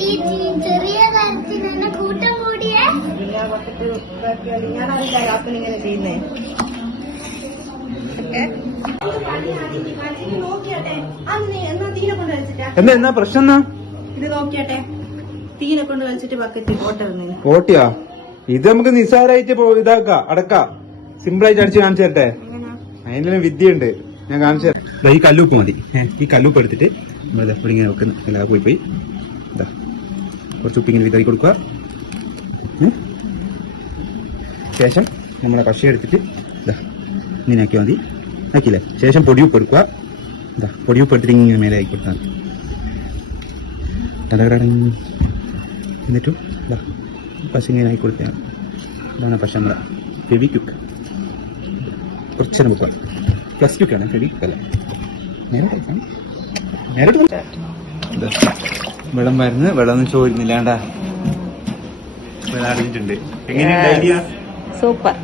ഈ ചെറിയ കാര്യത്തിന് കൂട്ടം കൂടിയേ? ഞാനറിയില്ല ഇങ്ങനെ ചെയ്യുന്നേ. എന്നാ എന്നാ പ്രശ്നം ഇത് നോക്കിയാട്ടെ. തീനെ കൊണ്ട് കളിച്ചിട്ട് ബക്കറ്റ് ഓട്ടിരുന്നു ഓട്ടിയാ? ഇത് നമുക്ക് നിസ്സാരായിട്ട് പോ- ഇതാക്കാം അടക്കാം. സിമ്പിൾ ആയിട്ട് അടിച്ച് കാണിച്ചു തരട്ടെ. അതിനുള്ള വിദ്യയുണ്ട്. ഞാൻ കാണിച്ചു തരാം. ഈ കല്ലുപ്പ് മതി. ഈ കല്ലുപ്പ് എടുത്തിട്ട് നമ്മൾ ഇവിടെ ഇങ്ങനെ വെക്കുന്ന എല്ലാ പോയി പോയി. ഇതാ കുറച്ച് ഉപ്പ് ഇങ്ങനെ വിതറി കൊടുക്കുക. ശേഷം നമ്മളെ പശ എടുത്തിട്ട് ഇതാ ഇങ്ങനെ ആക്കിയാൽ മതി. ആക്കിയില്ലേ? ശേഷം പൊടിയുപ്പ് എടുക്കുക. ഇതാ പൊടിയുപ്പ് എടുത്തിട്ട് ഇങ്ങനെ മേലെ ആക്കി കൊടുത്താൽ ടടടടം. എന്നിട്ടും ഇതാ പശ ഇങ്ങനെ ആക്കി കൊടുക്കുകയാണ് ഇതാണ് പശ നമ്മളെ ഫെവി ക്യുക്ക് കുറച്ച് നമുക്ക് പ്ലസ് ടു ആണ് ശരി അല്ല വെള്ളം മരുന്ന് വെള്ളം ഒന്നും ചോരുന്നില്ലാണ്ടാ. വെള്ളം അടിഞ്ഞിട്ടുണ്ട് എങ്ങനെയുണ്ട് ഐഡിയ സൂപ്പർ